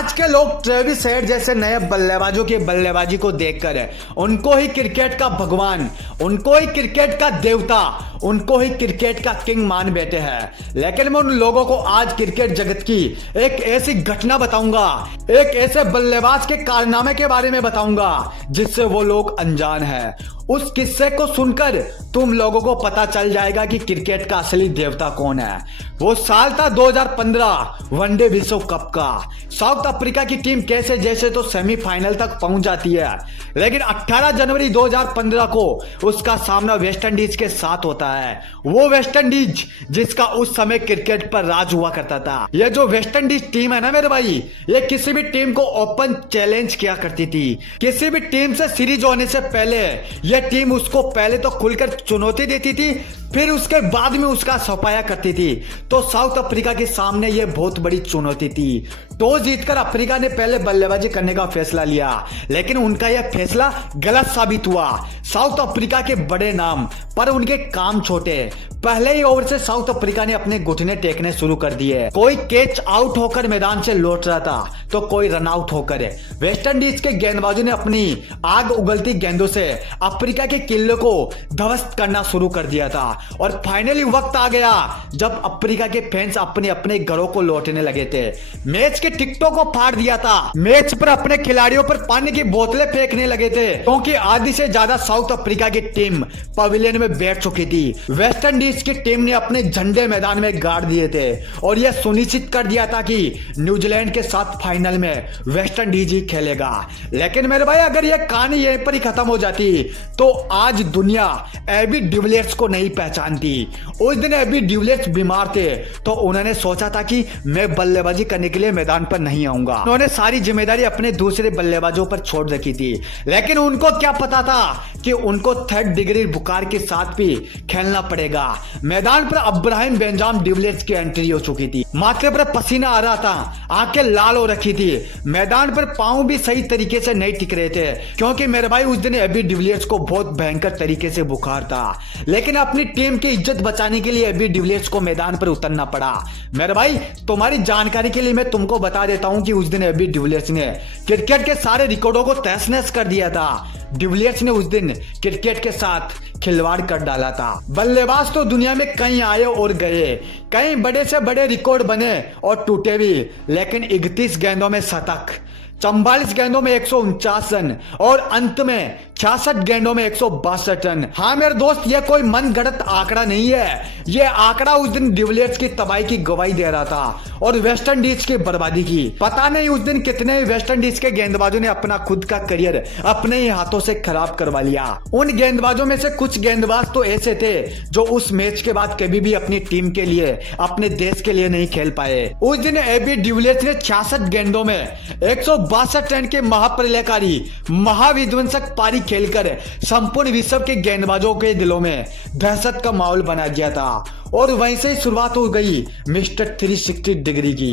आज के लोग ट्रेविस हेड जैसे नए बल्लेबाजों की बल्लेबाजी को देखकर उनको ही क्रिकेट का भगवान, उनको ही क्रिकेट का देवता, उनको ही क्रिकेट का किंग मान बैठे हैं। लेकिन मैं उन लोगों को आज क्रिकेट जगत की एक ऐसी घटना बताऊंगा, एक ऐसे बल्लेबाज के कारनामे के बारे में बताऊंगा जिससे वो लोग अनजान हैं। उस किस्से को सुनकर तुम लोगों को पता चल जाएगा कि क्रिकेट का असली देवता कौन है। वो साल था 2015 वनडे विश्व कप का। साउथ अफ्रीका की टीम कैसे जैसे तो सेमीफाइनल तक पहुंच जाती है, लेकिन 18 जनवरी 2015 को उसका सामना वेस्ट इंडीज के साथ होता है। वो वेस्ट इंडीज जिसका उस समय क्रिकेट पर राज हुआ करता था। ये जो वेस्ट इंडीज टीम है ना मेरे भाई, ये किसी भी टीम को ओपन चैलेंज किया करती थी। किसी भी टीम से सीरीज होने से पहले ये टीम उसको पहले तो खुलकर चुनौती देती थी, फिर उसके बाद में उसका सफाया करती थी। तो साउथ अफ्रीका के सामने यह बहुत बड़ी चुनौती थी। टॉस जीतकर अफ्रीका ने पहले बल्लेबाजी करने का फैसला लिया, लेकिन उनका यह फैसला गलत साबित हुआ। साउथ अफ्रीका के बड़े नाम पर उनके काम छोटे। पहले ही ओवर से साउथ अफ्रीका ने अपने घुटने टेकने शुरू कर दिए। कोई कैच आउट होकर मैदान से लौट रहा था तो कोई रन आउट होकर। वेस्ट इंडीज के गेंदबाजों ने अपनी आग उगलती गेंदों से अफ्रीका के किले को ध्वस्त करना शुरू कर दिया था। और फाइनली वक्त आ गया जब अफ्रीका के फैंस अपने अपने घरों को लौटने लगे थे। मैच के टिकटों को फाड़ दिया था। मैच पर अपने खिलाड़ियों पर पानी की बोतलें फेंकने लगे थे, क्योंकि आधी से ज्यादा साउथ अफ्रीका की टीम पवेलियन में बैठ चुकी थी। वेस्ट इंडीज की टीम ने अपने झंडे मैदान में गाड़ दिए थे और यह सुनिश्चित कर दिया था कि न्यूजीलैंड के साथ फाइनल में वेस्ट इंडीज ही खेलेगा। लेकिन मेरे भाई, अगर यह कहानी यहीं पर ही खत्म हो जाती तो आज दुनिया एबी डिविलियर्स को नहीं पहचानती। उस दिन एबी डिविलियर्स बीमार थे तो उन्होंने सोचा था कि मैं बल्लेबाजी करने के लिए मैदान पर नहीं आऊंगा। उन्होंने सारी जिम्मेदारी अपने दूसरे बल्लेबाजों पर छोड़ रखी थी, लेकिन उनको क्या पता था कि उनको 3rd डिग्री बुखार के साथ भी खेलना पड़ेगा। मैदान पर अब्राहम बेंजाम डिविलियर्स की एंट्री हो चुकी थी। माथे पर पसीना आ रहा था, आंखें लाल हो रखी थी। मैदान पर पांव भी सही तरीके से नहीं टिक रहे थे, क्योंकि मेरे भाई उस दिन एबी डिविलियर्स को बहुत भयंकर तरीके से बुखार था। लेकिन अपनी टीम की इज्जत बचाने के लिए एबी डिविलियर्स को मैदान पर उतरना पड़ा। मेरे भाई, तुम्हारी जानकारी के लिए मैं तुमको बता देता हूं कि उस दिन एबी डिविलियर्स ने क्रिकेट के सारे रिकॉर्डों को तहस नहस कर दिया था। डिविलियर्स ने उस दिन क्रिकेट के साथ खिलवाड़ कर डाला था। बल्लेबाज तो दुनिया में कई आए और गए, कई बड़े से बड़े रिकॉर्ड बने और टूटे भी, लेकिन 31 गेंदों में शतक, 44 गेंदों में 149 रन और अंत में 66 गेंदों में 162 रन। हाँ मेरे दोस्त, ये कोई मन गढ़ंत आंकड़ा नहीं है। ये आंकड़ा उस दिन डिविलियर्स की तबाही की गवाही दे रहा था और वेस्ट इंडीज की बर्बादी की। पता नहीं उस दिन कितने वेस्ट इंडीज के गेंदबाजों ने अपना खुद का करियर अपने ही हाथों से खराब करवा लिया। उन गेंदबाजों में से कुछ गेंदबाज तो ऐसे थे जो उस मैच के बाद कभी भी अपनी टीम के लिए, अपने देश के लिए नहीं खेल पाए। उस दिन एबी डिविलियर्स ने 66 गेंदों में 162 रन के महाप्रलयकारी महाविध्वंसक पारी खेलकर संपूर्ण विश्व के गेंदबाजों के दिलों में दहशत का माहौल बना दिया था। और वहीं से शुरुआत हो गई मिस्टर 360 डिग्री की।